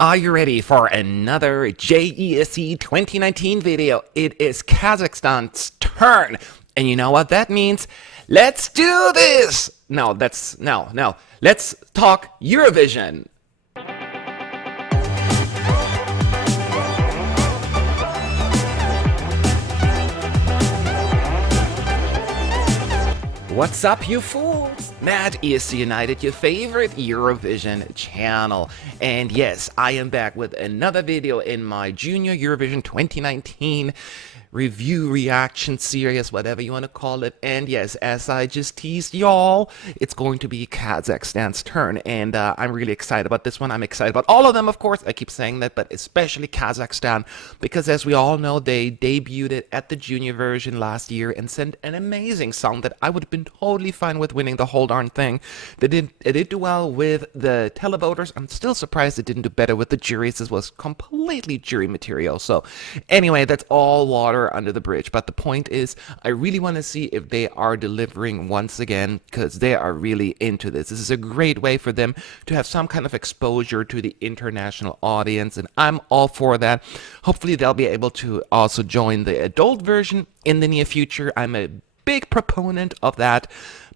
Are you ready for another JESC 2019 video? It is Kazakhstan's turn. And you know what that means? Let's do this! No. Let's talk Eurovision. What's up, you fools? Matt ESCunited, your favorite Eurovision channel. And yes, I am back with another video in my Junior Eurovision 2019 review reaction series, whatever you want to call it. And yes, as I just teased y'all, it's going to be Kazakhstan's turn. And I'm really excited about this one. I'm excited about all of them, of course. I keep saying that, but especially Kazakhstan, because as we all know, they debuted it at the Junior version last year and sent an amazing song that I would have been totally fine with winning the whole darn thing. It did do well with the televoters. I'm still surprised it didn't do better with the juries. This was completely jury material. So anyway, that's all water under the bridge. But the point is, I really want to see if they are delivering once again, because they are really into this. This is a great way for them to have some kind of exposure to the international audience, and I'm all for that. Hopefully they'll be able to also join the adult version in the near future. I'm a big proponent of that,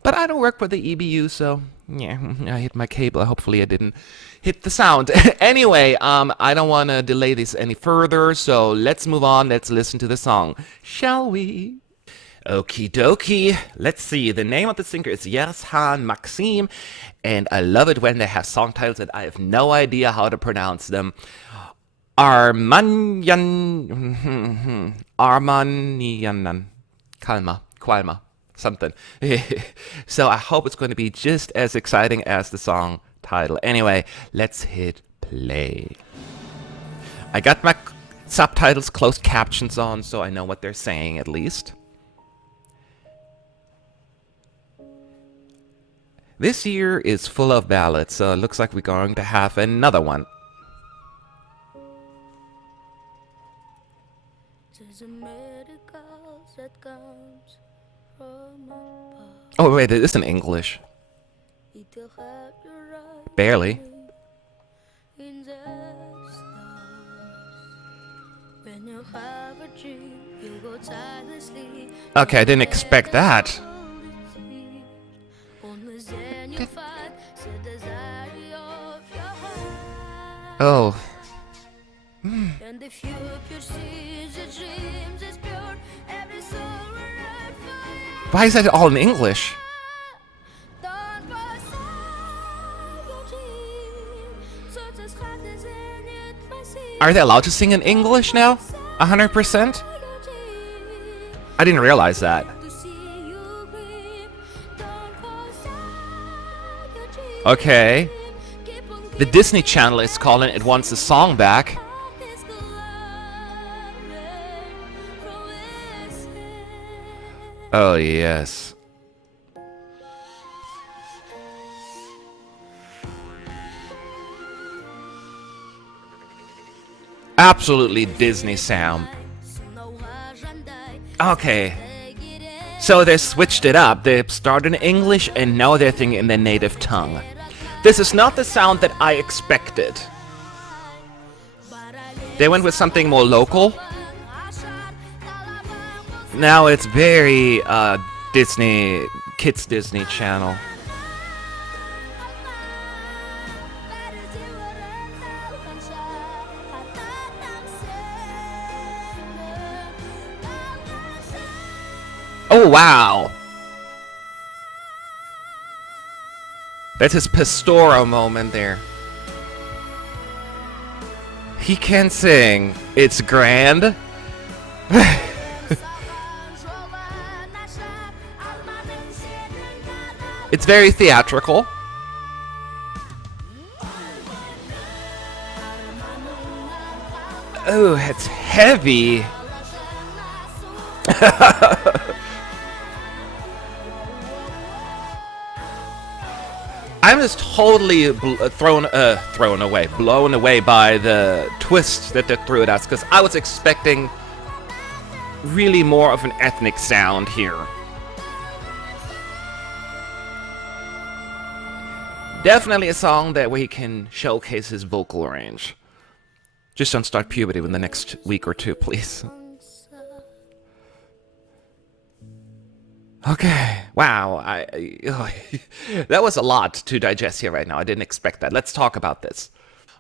but I don't work for the EBU, so yeah, I hit my cable. Hopefully I didn't hit the sound. Anyway, I don't want to delay this any further, so let's move on. Let's listen to the song, shall we? Okie dokie. Let's see. The name of the singer is Yerzhan Maksim, and I love it when they have song titles that I have no idea how to pronounce them. Armanyńnan qalma, something. So I hope it's going to be just as exciting as the song title. Anyway, let's hit play. I got my subtitles, closed captions on, so I know what they're saying at least. This year is full of ballads, so it looks like we're going to have another one. Oh wait, it is in English. Barely. Okay, I didn't expect that. Oh. Why is that all in English? Are they allowed to sing in English now? 100%? I didn't realize that. Okay. The Disney Channel is calling it wants the song back. Oh, yes. Absolutely Disney sound. Okay. So they switched it up. They started in English and now they're singing in their native tongue. This is not the sound that I expected. They went with something more local. Now it's very Disney, kids Disney Channel. Oh wow! That's his pastoral moment there. He can sing. It's grand. It's very theatrical. Oh, it's heavy. I'm just totally blown away by the twist that they threw at us, because I was expecting really more of an ethnic sound here. Definitely a song that where he can showcase his vocal range. Just don't start puberty within the next week or two, please. Okay. Wow. That was a lot to digest here right now. I didn't expect that. Let's talk about this.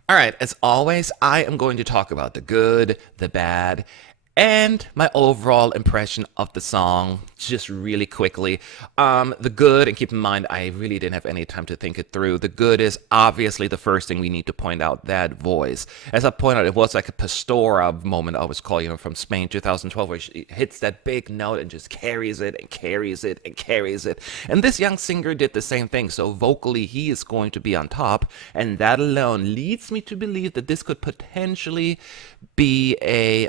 All right. As always, I am going to talk about the good, the bad, and my overall impression of the song, just really quickly. The good, and keep in mind, I really didn't have any time to think it through. The good is obviously the first thing we need to point out, that voice. As I pointed out, it was like a Pastora moment, I always call, from Spain 2012, where she hits that big note and just carries it and carries it and carries it. And this young singer did the same thing. So vocally, he is going to be on top. And that alone leads me to believe that this could potentially be a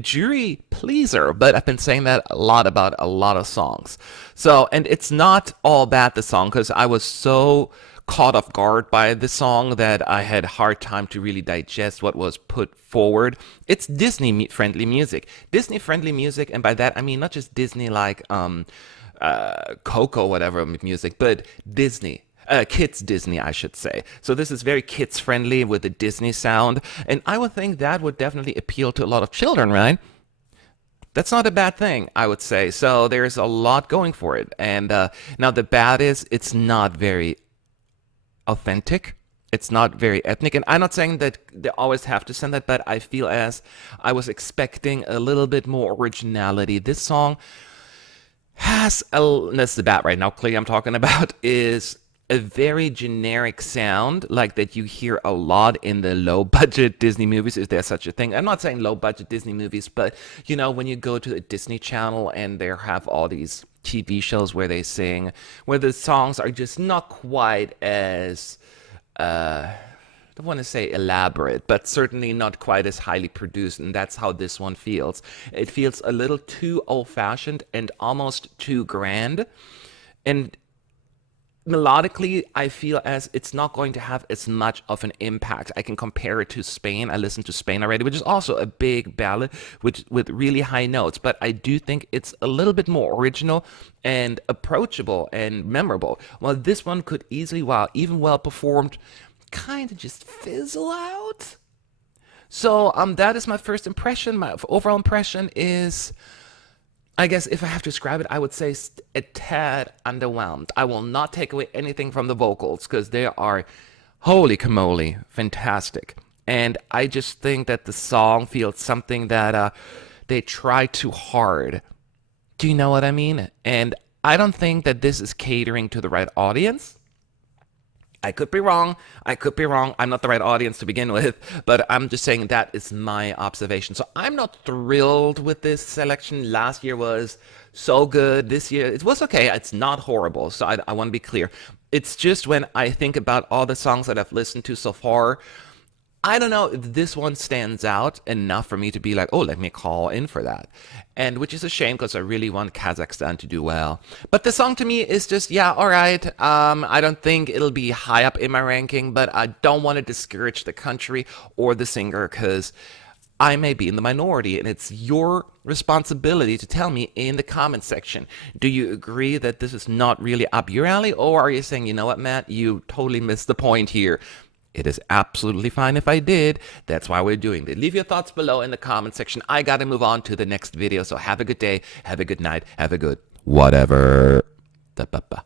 jury pleaser, but I've been saying that a lot about a lot of songs. So, and it's not all bad, the song, because I was so caught off guard by the song that I had a hard time to really digest what was put forward. It's Disney-friendly music. Disney-friendly music, and by that I mean not just Disney like Coco, whatever music, but Disney. Kids Disney, I should say. So this is very kids friendly with the Disney sound, and I would think that would definitely appeal to a lot of children, right? That's not a bad thing, I would say. So there's a lot going for it. And now the bad is it's not very authentic. It's not very ethnic, and I'm not saying that they always have to send that, but I feel as I was expecting a little bit more originality. This song has that's the bad right now. Clearly, I'm talking about is a very generic sound, like that you hear a lot in the low-budget Disney movies, if there's such a thing. I'm not saying low-budget Disney movies, but, when you go to a Disney Channel and they have all these TV shows where they sing, where the songs are just not quite as, I don't want to say elaborate, but certainly not quite as highly produced, and that's how this one feels. It feels a little too old-fashioned and almost too grand, and melodically, I feel as it's not going to have as much of an impact. I can compare it to Spain. I listened to Spain already, which is also a big ballad with really high notes. But I do think it's a little bit more original and approachable and memorable. While this one could easily, while even well performed, kind of just fizzle out. So that is my first impression. My overall impression is, I guess if I have to describe it, I would say a tad underwhelmed. I will not take away anything from the vocals because they are, holy camole, fantastic. And I just think that the song feels something that they try too hard. Do you know what I mean? And I don't think that this is catering to the right audience. I could be wrong. I could be wrong. I'm not the right audience to begin with, but I'm just saying that is my observation. So I'm not thrilled with this selection. Last year was so good. This year, it was okay. It's not horrible. So I want to be clear. It's just when I think about all the songs that I've listened to so far, I don't know if this one stands out enough for me to be like, oh, let me call in for that. And which is a shame because I really want Kazakhstan to do well. But the song to me is just, yeah, all right. I don't think it'll be high up in my ranking, but I don't want to discourage the country or the singer because I may be in the minority, and it's your responsibility to tell me in the comment section. Do you agree that this is not really up your alley, or are you saying, you know what, Matt, you totally missed the point here? It is absolutely fine if I did. That's why we're doing it. Leave your thoughts below in the comment section. I gotta move on to the next video. So have a good day, have a good night, have a good whatever. Da-ba-ba.